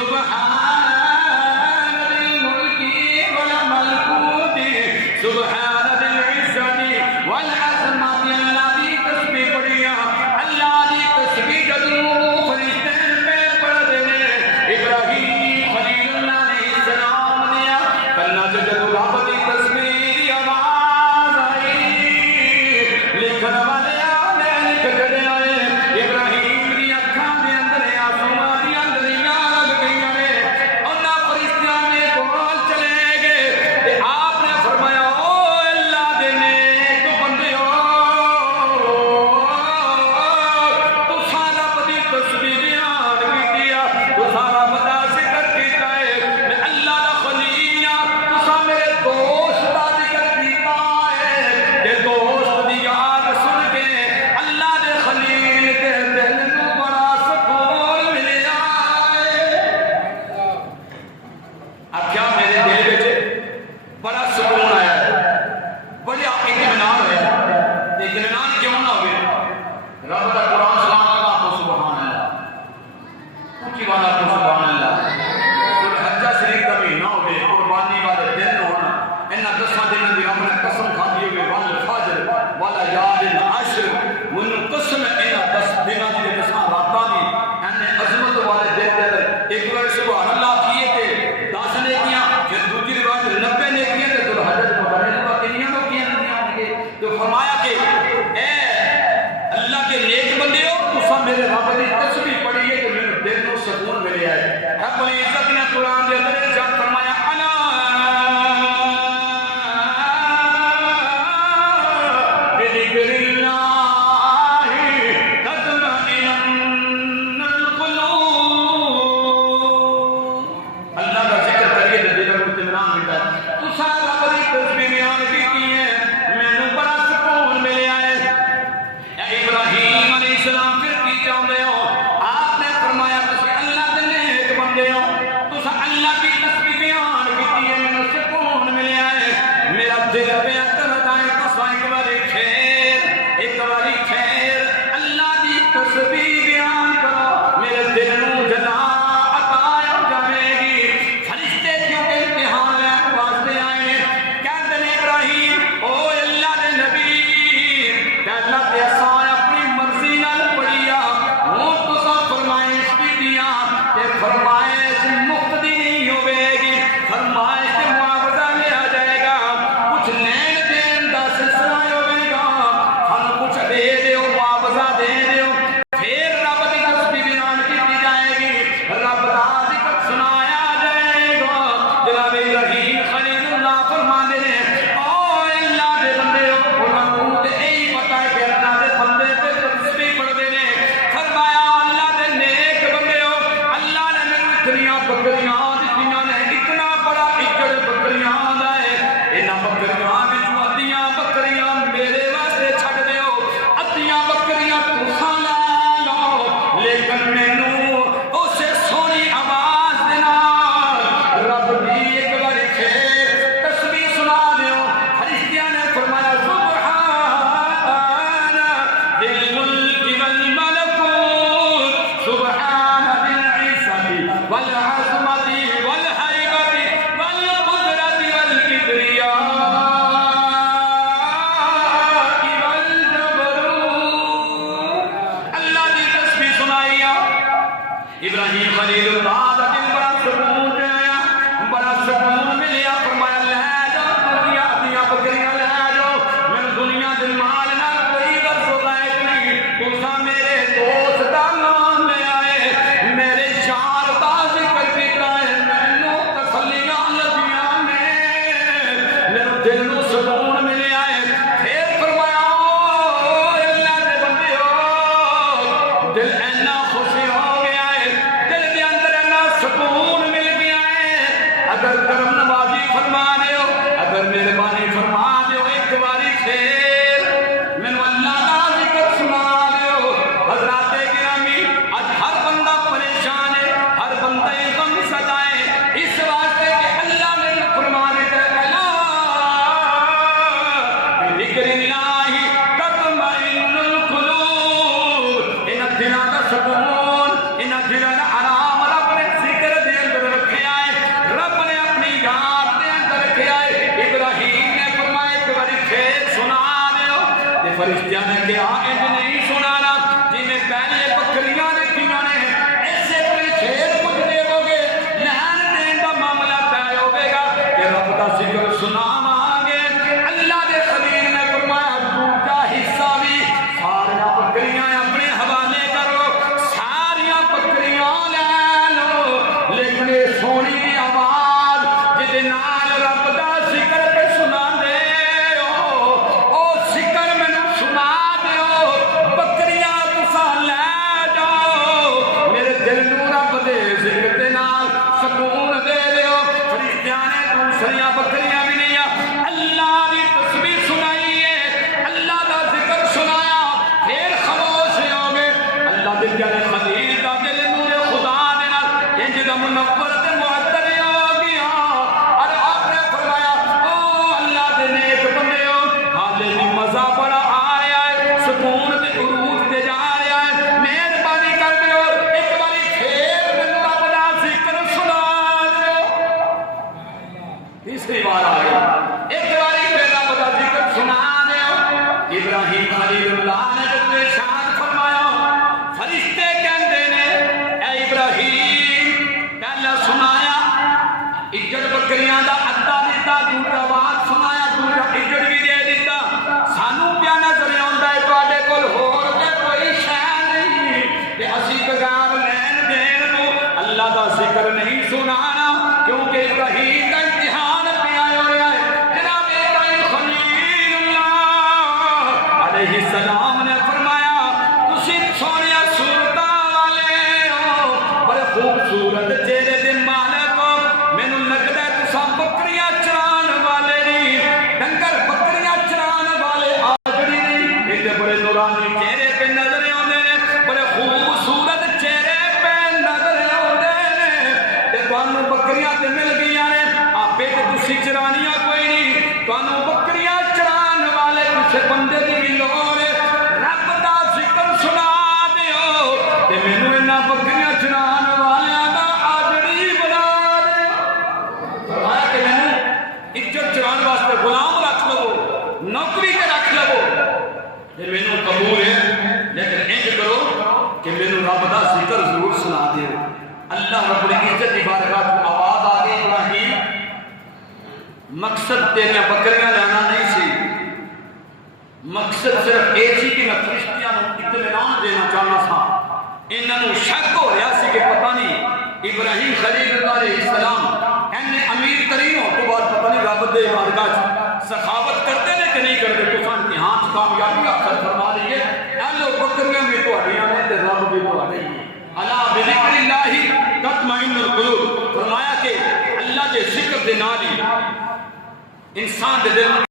سبحان ذی الملک والملکوت سبحان ذی العزت والعظمت اللہ دی تسبیح پڑھیا اللہ دی تسبیح جدوں فرشتے پہ پڑھ دینے ابراہیم خلیل اللہ نے سلام دیا کنا جدوں رب دی تسبیح دی آواز آئی لکھن والے آنے لکھ جڑے آئے ابراہیم دی اکھاں دے اندر آنسواں دی اندریاں لگ گئیاں نے انہاں فرشتیاں نے کول چلے گئے تے آپ نے فرمایا او اللہ دے نیک بندیو تساں رب دی تسبیح بیان کیتی ہے تساں رب دا ذکر کیتا ہے میں اللہ دا خلیل ہاں تساں میرے دوست دا ذکر کیتا ہے کہ دوست دی یاد سن کے اللہ دے خلیل دے دل نو بڑا سکون ملیا ہے اب کیا میرے دل وچ بڑا سکون آیا ہے بڑا اطمینان ہویا اطمینان کیوں نہ ہوئے رب دا قرآن سلام لگا تو سبحان اللہ اونچی والا تو سبحان اللہ حجہ شریف کا مہینہ ہوئے قربانی والے دن ہونا انہاں 10 دنوں دی رب نے قسم کھادی ہوئے والفجر والیال العشر من قسم انہاں 10 دنوں دی 10 راتاں دی انہیں عظمت والے دن دے ایک بار سبحان اللہ کیے تے 10 نیکیاں پھر دوسری روایت 90 نیکیاں تے ذوالحجہ مبارک کا کنیاں نیکیاں ہوں گے تو فرمایا کہ اے اللہ کے نیک بندے ہو تساں میرے رب دی تسبیح پڑھیے کہ میرے دل کو سکون ملیا ہے اپنی عزت نے قرآن دے اندر ارشاد فرمایا الا بذکر اللہ تطمئن القلوب اللہ کا ذکر کریے تو دل کو اطمینان ملتا ہے تساں رب دی تسبیح بیان کیتی ہے مینوں بڑا سکون ملیا ہے ابراہیم علیہ السلام پھر کی چاہتے ہو آپ نے فرمایا تسی اللہ دے نیک بندے ہو تساں اللہ کی تسبیح بیان کیتی ہے مینوں سکون ملیا ہے میرا دل پہ کردا ہے تساں ایک باری خیر اللہ دی تسبیح بیان کرو میرے دل نو جلا عطا ہو جاوے گی فرشتے کیونکہ امتحان لین واسطے آئے کہندے نے ابراہیم او اللہ دے نبی کہ اللہ تے اساں اپنی مرضی نال پڑھیا ہن تساں فرمائش کیتیاں تے فرمائش مفت دی نہیں ہوے گی فرمائش تے معاوضہ لیا جائے گا کچھ لین دین دا سلسلہ ہوے گا ہم کچھ دے دیو معاوضہ دے دیو پھر رب دی تسبیح بیان کیتی جائے گی رب دا ذکر سنایا جائے گا جناب ابراہیم خلیل اللہ فرماندے نے او اللہ دے بندے ہو انہاں نوں تے یہی پتہ ہے کہ اللہ دے بندے تے تسبیح پڑھدے نے فرمایا اللہ دے نیک بندے ہو اللہ نے مینوں اتنیاں بکریاں دتیاں نے اتنا بڑا اجڑ بکریاں دا ہے انہاں بکریاں وچوں ادیاں بکریاں میرے واسطے چھڈ دیو ادیاں بکریاں تساں لے لو لیکن مینوں اسے سونی آواز دے نال رب دی ایک باری پھر تسبیح سنا دیو فرشتیاں نے فرمایا سبحان ذی الملک والملکوت سبحان ذی العزت والعظمت والہیبت والقدرت والکبریاء والجبروت اللہ دی تسبیح سنائی ابراہیم خلیل اللہ دا دل بڑا سکون آیا بڑا سکون ملیا فرمایا لے جاؤ دنیا بکریاں لے جاؤ میں دنیا دل مال نہ کوئی غرض لائق نہیں تساں میرے دوست دا نام لے آئے میرے یار دا ذکر کیتا ہے مینوں تسلیاں لگیاں نے میرے دل نو سکون ملیا ہے پھر فرمایا او اللہ دے بندے ہو دل اینا خوش ہو گیا ہے دل دے اندر اینا دا منور تے معطر ہو گیا اور آپ نے فرمایا او اللہ دے نیک بندے ہو حالے بھی مزہ بڑا آ رہا ہے سکون تے عروج تے جا رہا ہے مہربانی کر دیو ایک باری پھر مینوں رب دا ذکر سنا دیو تیسری بار آ گیا ایک باری پھر رب دا ذکر سنا دیو ابراہیم خلیل اللہ نے جو ارشاد فرمایا فرشتے کہندے نے اے ابراہیم پہلا سنایا اجڑ بکریاں دا ادا دیتا دوسرا بات سنایا دوسرا اجڑ بھی دے دیتا سانو پیا نظر آوندا ہے تواڈے کول ہور تے کوئی شے نہیں تے اسی بغیر لین دین نو اللہ دا ذکر نہیں سنانا کیونکہ ابراہیم دا امتحان پیا ہوا ہے جناب ابراہیم خلیل اللہ علیہ السلام نے فرمایا تسی سونیا صورتاں والے ہو بڑے خوبصورت چہرے دے مالک ہو مینوں لگدا ہے تساں بکریاں چران والے نہیں ڈنگر بکریاں چران والے آجڑی نہیں ایڈے بڑے نورانی چہرے پہ نظر آندے نے بڑے خوبصورت چہرے پہ نظر آندے نے تے تانوں بکریاں تے مل گئیاں نے آپے تے تسی چرانیاں کوئی نہیں تانوں بکریاں چران والے کسے بندے دی بھی لوڑ ہے رب دا ذکر سنا دیو تے مینوں انہاں بکریاں چران والیاں دا آجڑی بنا دیو فرمایا کہ مینوں عزت چران واسطے غلام رکھ لو نوکری تے رکھ لو پھر مینوں قبول ہے لیکن انج کرو کہ مینوں رب دا ذکر ضرور سنا دیو اللہ رب العزت کی بارگاہ میں آواز آ گئی ابراہیم مقصد تیریاں بکریاں لانا نہیں سی مقصد صرف ایک سی کہ میں فرشتیاں نوں اطمینان دینا چاہنا تھا انہاں نوں شک ہو رہا سی کہ پتہ نہیں ابراہیم خلیل اللہ علیہ السلام اینے امیر ترین ہو تو بعد پتہ نہیں رب دے بارگاہ سخاوت کرتے نے کہ نہیں کرتے تو امتحان کامیابی اکثر فرما دیے اے لو بکریاں بھی تہاڈیاں نے تے رب بھی تہاڈے ہی الا بذکر اللہ تطمئن القلوب فرمایا کہ اللہ دے ذکر دے نال ہی انسان دے دل